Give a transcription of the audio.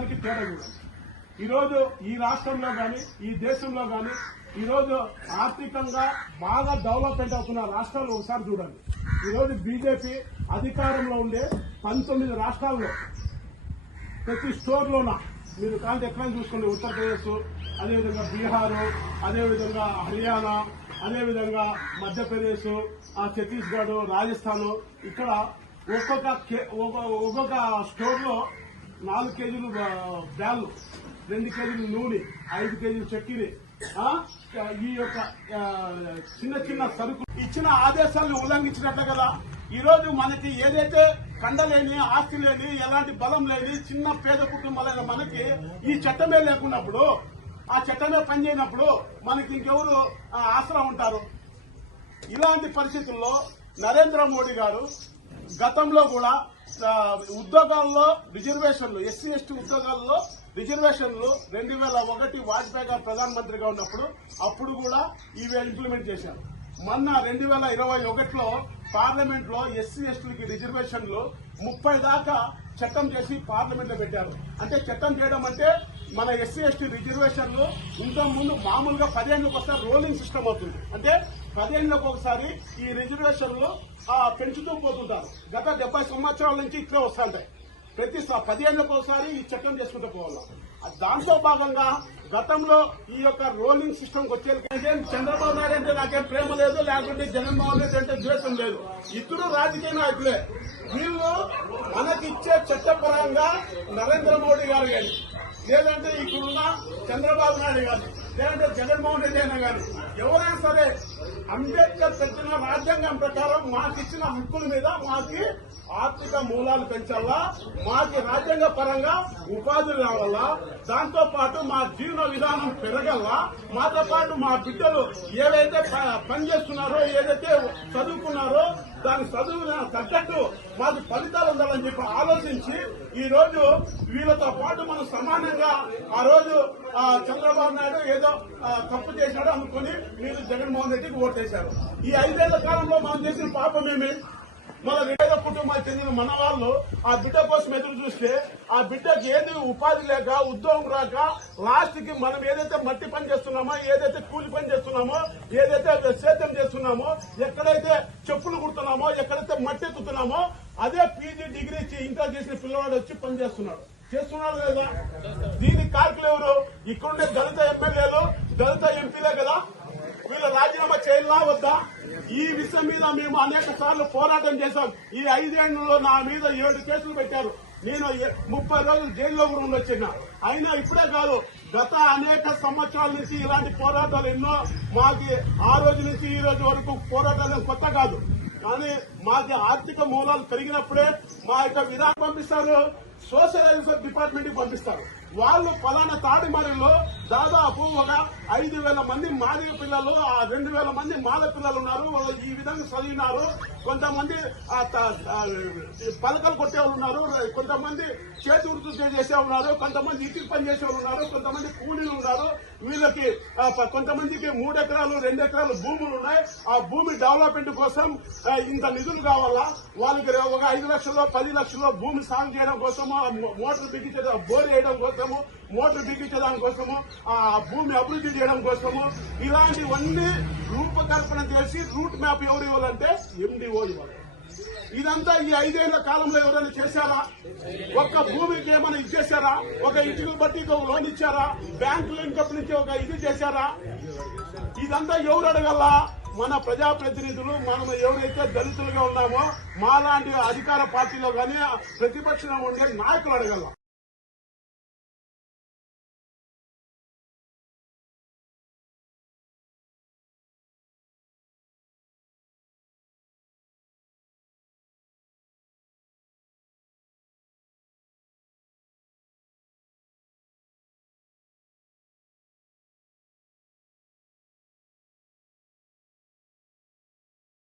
దానికి తేడా చూడండి. ఈరోజు ఈ రాష్ట్రంలో కానీ ఈ దేశంలో కానీ ఈరోజు ఆర్థికంగా బాగా డెవలప్మెంట్ అవుతున్న రాష్ట్రాలు ఒకసారి చూడండి. ఈరోజు బీజేపీ అధికారంలో ఉండే 19 రాష్ట్రాల్లో ప్రతి స్టోర్లోన మీరు కాంతి ఎక్కడైనా చూసుకోండి, ఉత్తరప్రదేశ్, అదేవిధంగా బీహార్, అదేవిధంగా హర్యానా, అదేవిధంగా మధ్యప్రదేశ్, ఛత్తీస్గఢ్, రాజస్థాన్, ఇక్కడ ఒక్కొక్క స్టోర్ లో 4 కేజీలు బ్యాళ్ళు, 2 కేజీలు నూనె, 5 కేజీలు చక్కెర, ఈ యొక్క చిన్న చిన్న సరుకు ఇచ్చిన ఆదేశాలను ఉల్లంఘించినట్టు కదా. ఈ రోజు మనకి ఏదైతే కండలేని, ఆస్తి లేని, ఎలాంటి బలం లేని చిన్న పేద కుటుంబాలైన మనకి ఈ చట్టమే లేకున్నప్పుడు, ఆ చట్టమే పనిచేయనప్పుడు మనకి ఇంకెవరు ఆసరా ఉంటారు? ఇలాంటి పరిస్థితుల్లో నరేంద్ర మోడీ గారు గతంలో కూడా ఉద్యోగాల్లో రిజర్వేషన్లు, ఎస్సీ ఎస్టీ ఉద్యోగాల్లో రిజర్వేషన్లు 2001 వాజ్పేయి గారు ప్రధానమంత్రిగా ఉన్నప్పుడు అప్పుడు కూడా ఇవి ఇంప్లిమెంట్ చేశారు. మొన్న 2021లో పార్లమెంట్ లో ఎస్సీ ఎస్టీలకి రిజర్వేషన్లు 30 దాకా చట్టం చేసి పార్లమెంట్ లో పెట్టారు. అంటే చట్టం చేయడం అంటే మన ఎస్సీ ఎస్టీ రిజర్వేషన్లు ఇంతకు ముందు మామూలుగా 10 ఏళ్ళకి ఒకసారి రోలింగ్ సిస్టమ్ అవుతుంది. అంటే 10 ఏళ్ళకి ఒకసారి ఈ రిజర్వేషన్లు పెంచుతూ పోతుంటారు. గత 70 సంవత్సరాల నుంచి ఇట్లా వస్తుంటాయి. ప్రతి 10 ఏళ్ళకి ఒకసారి ఈ చట్టం చేసుకుంటూ పోవాలి. దాంట్లో భాగంగా గతంలో ఈ యొక్క రోలింగ్ సిస్టమ్ వచ్చేది చంద్రబాబు నాయుడు అంటే నాకేం ప్రేమ లేదు, లేకుంటే జగన్మోహన్ రెడ్డి అంటే ద్వేషం లేదు. ఇద్దరు రాజకీయ నాయకులే. వీళ్ళు మనకిచ్చే చట్టపరంగా నరేంద్ర మోడీ గారు కానీ, లేదంటే ఇక్కడున్న చంద్రబాబు నాయుడు కానీ, లేదంటే జగన్మోహన్ రెడ్డి అయినా కానీ, ఎవరైనా సరే అంబేద్కర్ తెచ్చిన రాజ్యాంగం ప్రకారం మాకిచ్చిన హక్కుల మీద మాకి ఆర్థిక మూలాలు పెంచాలా, మాకి రాజ్యాంగ పరంగా ఉపాధి రావాలా, దాంతో పాటు మా జీవన విధానం పెరగల్లా, మాతో పాటు మా బిడ్డలు ఏదైతే పనిచేస్తున్నారో, ఏదైతే చదువుకున్నారో దాని చదువు తగ్గట్టు మాకు ఫలితాలు ఉండాలని చెప్పి ఆలోచించి ఈ రోజు వీళ్ళతో పాటు మనం సమానంగా ఆ రోజు చంద్రబాబు నాయుడు ఏదో తప్పు చేశాడు అనుకుని మీరు జగన్మోహన్ రెడ్డికి ఓటేశారు. ఈ 5 ఏళ్ల కాలంలో మనం చేసిన పాపమేమి? మన పేద కుటుంబాలకు చెందిన మన వాళ్ళు ఆ బిడ్డ కోసం ఎదురు చూస్తే ఆ బిడ్డకి ఏది ఉపాధి లేక, ఉద్యోగం రాక, లాస్ట్ కి మనం ఏదైతే మట్టి పని చేస్తున్నామో, ఏదైతే కూలి పని చేస్తున్నామో, ఏదైతే సేద్యం చేస్తున్నామో, ఎక్కడైతే చెప్పులు కుడుతున్నామో, ఎక్కడైతే మట్టి ఎత్తుతున్నామో అదే పీజీ డిగ్రీ ఇంటర్ చేసిన పిల్లవాడు వచ్చి పని చేస్తున్నారు లేదా? దీనికి కారకులు ఎవరు? ఇక్కడుండే దళిత ఎమ్మెల్యేలు, దళిత ఎంపీలే కదా. వీళ్ళు రాజీనామా చేయాలా వద్దా? ఈ విషయం మీద మేము అనేక సార్లు పోరాటం చేశాం. ఈ 5 ఏళ్లలో నా మీద 7 కేసులు పెట్టారు. నేను 30 రోజులు జైల్లో కూడా ఉండొచ్చిన. అయినా ఇప్పుడే కాదు, గత అనేక సంవత్సరాల నుంచి ఇలాంటి పోరాటాలు ఎన్నో మాకి ఆ రోజు నుంచి ఈ రోజు వరకు పోరాటాలు కొత్త కాదు. కానీ మాకి ఆర్థిక మూలాలు పెరిగినప్పుడే మా యొక్క విధానం పంపిస్తారు, సోషల్ వెల్ఫేర్ డిపార్ట్మెంట్ కి పంపిస్తారు. వాళ్ళు ఫలానా తాడిమరిలో దాదాపు ఒక 5,000 మంది మాదిగ పిల్లలు, 2,000 మంది మాల పిల్లలు ఉన్నారు. వాళ్ళు ఈ విధంగా చదివినారు. కొంతమంది పలకలు కొట్టేవాళ్ళు ఉన్నారు, కొంతమంది చేతి వృత్తులు చేసే ఉన్నారు, కొంతమంది ఇటుక పని చేసేవాళ్ళు ఉన్నారు, కొంతమంది కూలీలు ఉన్నారు. వీళ్ళకి కొంతమందికి 3 ఎకరాలు 2 ఎకరాలు భూములు ఉన్నాయి. ఆ భూమి డెవలప్మెంట్ కోసం ఇంత నిధులు కావాలా, వాళ్ళకి ఒక 5 లక్షల్లో 10 లక్షల్లో భూమి సాగు చేయడం కోసము, మోటార్ బిగించే బోర్ వేయడం కోసము, మోటార్ బిగించడానికి కోసము, ఆ భూమి అభివృద్ధి చేయడం కోసము, ఇలాంటివన్నీ రూపకల్పన చేసి రూట్ మ్యాప్ ఎవరు ఇవ్వాలంటే MDO ఇవ్వాలి. ఇదంతా ఈ 5 ఏళ్ల కాలంలో ఎవరైనా చేశారా? ఒక్క భూమికి ఏమైనా ఇచ్చేశారా? ఒక ఇటుకలు బట్టి లోన్ ఇచ్చారా? బ్యాంకులు ఇన్కమ్ నుంచి ఒక ఇది చేశారా? ఇదంతా ఎవరు అడగల్లా? మన ప్రజాప్రతినిధులు, మనం ఎవరైతే దళితులుగా ఉన్నామో మాలాంటి అధికార పార్టీలో కానీ ప్రతిపక్షంలో ఉండే నాయకులు అడగల్లా.